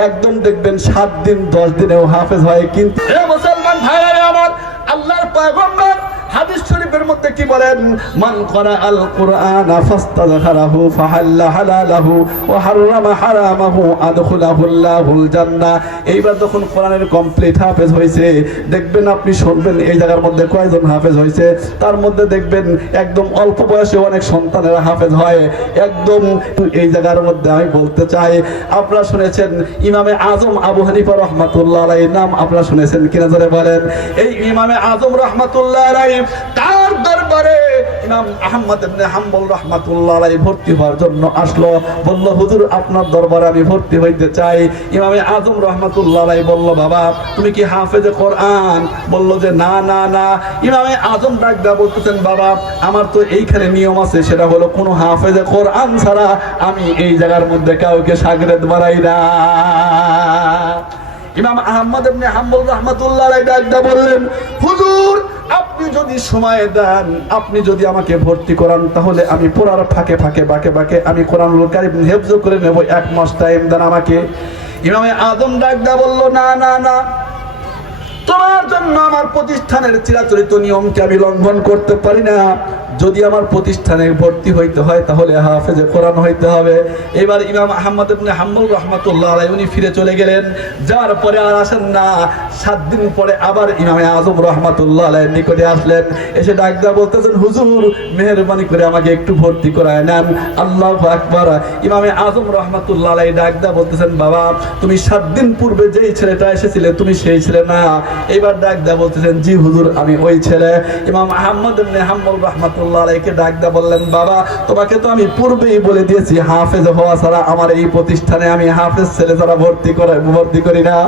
একদম দেখবেন সাত দিন দশ দিনেও হাফেজ হয় কিন্তু মুসলমান ভাইরা আমার আল্লাহর মধ্যে কি বলেন? মান করা আল কোরআন ফাস্তাযখারাহু ফাহাল্লা হালালাহু ওয়া হাররামা হারামাহু আদখুলাহু আল্লাহুল জান্নাহ। এইবার যখন কোরআনের কমপ্লিট হাফেজ হয়েছে, দেখবেন আপনি শুনবেন এই জায়গার মধ্যে কয়জন হাফেজ হয়েছে? তার মধ্যে দেখবেন একদম অল্প বয়সে অনেক সন্তানেরা হাফেজ হয়। একদম এই জায়গার মধ্যে আমি বলতে চাই, আপনারা শুনেছেন ইমামে আজম আবু হানিফা রহমাতুল্লাহ আলাইহির নাম আপনারা শুনেছেন কিনা ধরে বলেন। এই ইমামে আজম রহমাতুল্লাহ আলাইহি, তার দরবারে ইমাম আহমদ ইবনে হাম্বল রহমাতুল্লাহ আলাইহি ভর্তি হওয়ার জন্য আসলো। বলল, হুজুর, আপনার দরবারে আমি ভর্তি হইতে চাই। আজম রহমাতুল্লাহ আলাইহি বলল, বাবা, তুমি কি হাফেজে কোরআন? বলল যে, না না না। ইমামে আজম বলতেছেন, বাবা, আমার তো এইখানে নিয়ম আছে, সেটা হলো কোনো হাফেজে কোরআন ছাড়া আমি এই জায়গার মধ্যে কাউকে সাগরেদ বাড়াই না। ইমাম আহমদ ইবনে হাম্বল রাহমাতুল্লাহ আলাইহি ডাকদা বললেন, হুজুর যদি সময় দেন, আপনি যদি আমাকে ভর্তি করান, তাহলে আমি পড়ার ফাঁকে ফাঁকে, বাকে বাকে আমি কোরআনুল কারিম হেফজ করে নেব এক মাস টাইম দেন আমাকে। ইমামে আদম ডাকদা বলল, না না না। তোমার জন্য আমার প্রতিষ্ঠানের চিরাচরিত নিয়মকে আমি লঙ্ঘন করতে পারি না। যদি আমার প্রতিষ্ঠানে ভর্তি হইতে হয়, তাহলে হাফেজে কোরআন হইতে হবে। এবার ইমাম আহমদ ইবনে হাম্বল রহমাতুল্লাহ আলাইহি, উনি ফিরে চলে গেলেন। যার পরে আর আসেন না। সাত দিন পরে আবার ইমামে আজম রহমাতুল্লাহ আলাইহির নিকটে আসলেন। এসে ডাক দেওয়া বলতেছেন, হুজুর, মেহেরবানি করে আমাকে একটু ভর্তি করায় নেন। আল্লাহু আকবার। ইমামে আজম রহমাতুল্লাহ আলাইহি ডাক দেওয়া বলতেছেন, বাবা, তুমি সাত দিন পূর্বে যেই ছেলেটা এসেছিলে, তুমি সেই ছেলে না। এবার ডাক দেওয়া বলতেছেন, জি হুজুর, আমি ওই ছেলে। ইমাম আহমদ ইবনে হাম্বল রহমাতুল্লাহ ডাক দেওয়া বললেন, বাবা, তোমাকে তো আমি পূর্বেই বলে দিয়েছি, হাফেজ হওয়া ছাড়া আমার এই প্রতিষ্ঠানে আমি হাফেজ ছেলে ছাড়া ভর্তি করে, ভর্তি করি না।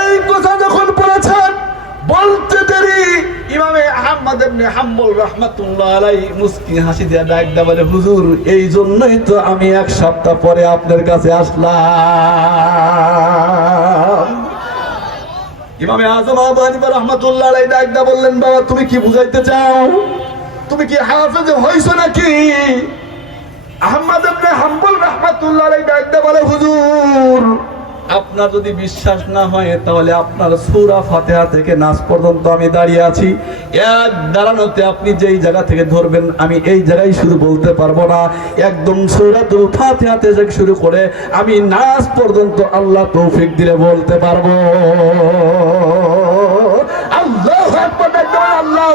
এই কথা যখন বলেছেন, বলতে দেরি, ইমামে আহমদ ইবনে হাম্বল রাহমাতুল্লাহ আলাইহি মুস্কি হাসি দিয়ে ডাক দেওয়া বলে, হুজুর, এই জন্যই তো আমি এক সপ্তাহ পরে আপনার কাছে আসলাম। ইমামে আজম আবু হানিফা রাহমাতুল্লাহ আলাইহি ডাক দেওয়া বললেন, বাবা, তুমি কি বুঝাইতে চাও? তুমি কি হাফেজ হইছো নাকি? আহমদ ইবনে হাম্বল রাহমাতুল্লাহ আলাইহি ডাক বলে, হুজুর, আপনার যদি বিশ্বাস না হয়, তাহলে আপনার সুরা ফাতিহা থেকে নাচ পর্যন্ত আমি দাঁড়িয়ে আছি। এক দাঁড়ানোতে আপনি যেই জায়গা থেকে ধরবেন, আমি এই জায়গায় শুধু বলতে পারব না। একদম সূরাতুল ফাতিহা থেকে শুরু করে আমি নাচ পর্যন্ত আল্লাহ তৌফিক দিলে বলতে পারব। আল্লাহু আল্লাহু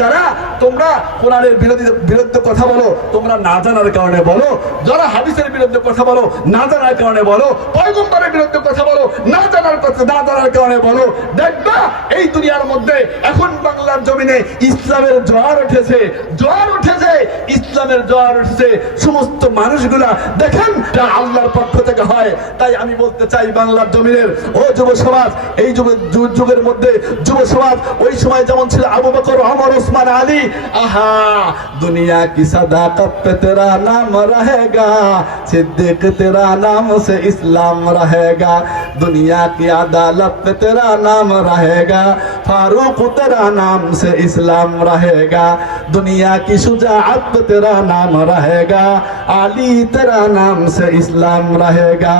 যারা তোমরা কোরআনের বিরোধী বিরুদ্ধে কথা বলো, তোমরা না জানার কারণে বলো, যারা হাদিসের বিরুদ্ধে কথা বলো, না জানার কারণে বলো, পয়গম্বরের বিরুদ্ধে কথা বলো, না জানার কথা না জানার কারণে বলো, দেখবা এই দুনিয়ার মধ্যে এখন বাংলার জমিনে ইসলামের জোয়ার উঠেছে জোয়ার উঠেছে ইসলামের জ্বর উঠছে, সমস্ত মানুষগুলা দেখেন এটা আল্লাহর পক্ষ থেকে হয়। তাই আমি বলতে চাই বাংলার জমিনের, ও যুব সমাজ, এই যুগের মধ্যে যুব সমাজ, ওই সময় যেমন ছিল আবু বকর অমর ওসমান আলী, আহা, দুনিয়া কি সাদাকত পে তেরা নাম রহেগা? সিদ্দিক, তেরা নাম সে ইসলাম রহেগা। দুনিয়া কি আদালত পে তেরা নাম রহেগা? ফারুক, তেরা নাম সে ইসলাম রহেগা। দুনিয়া কি সুজা সুজাআত তেরা नाम रहेगा अली तेरा नाम से इस्लाम रहेगा,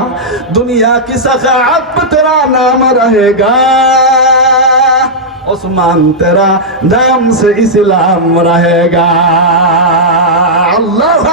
दुनिया की सखाअत तेरा नाम रहेगा। उस्मान तेरा नाम से इस्लाम रहेगा। अल्लाह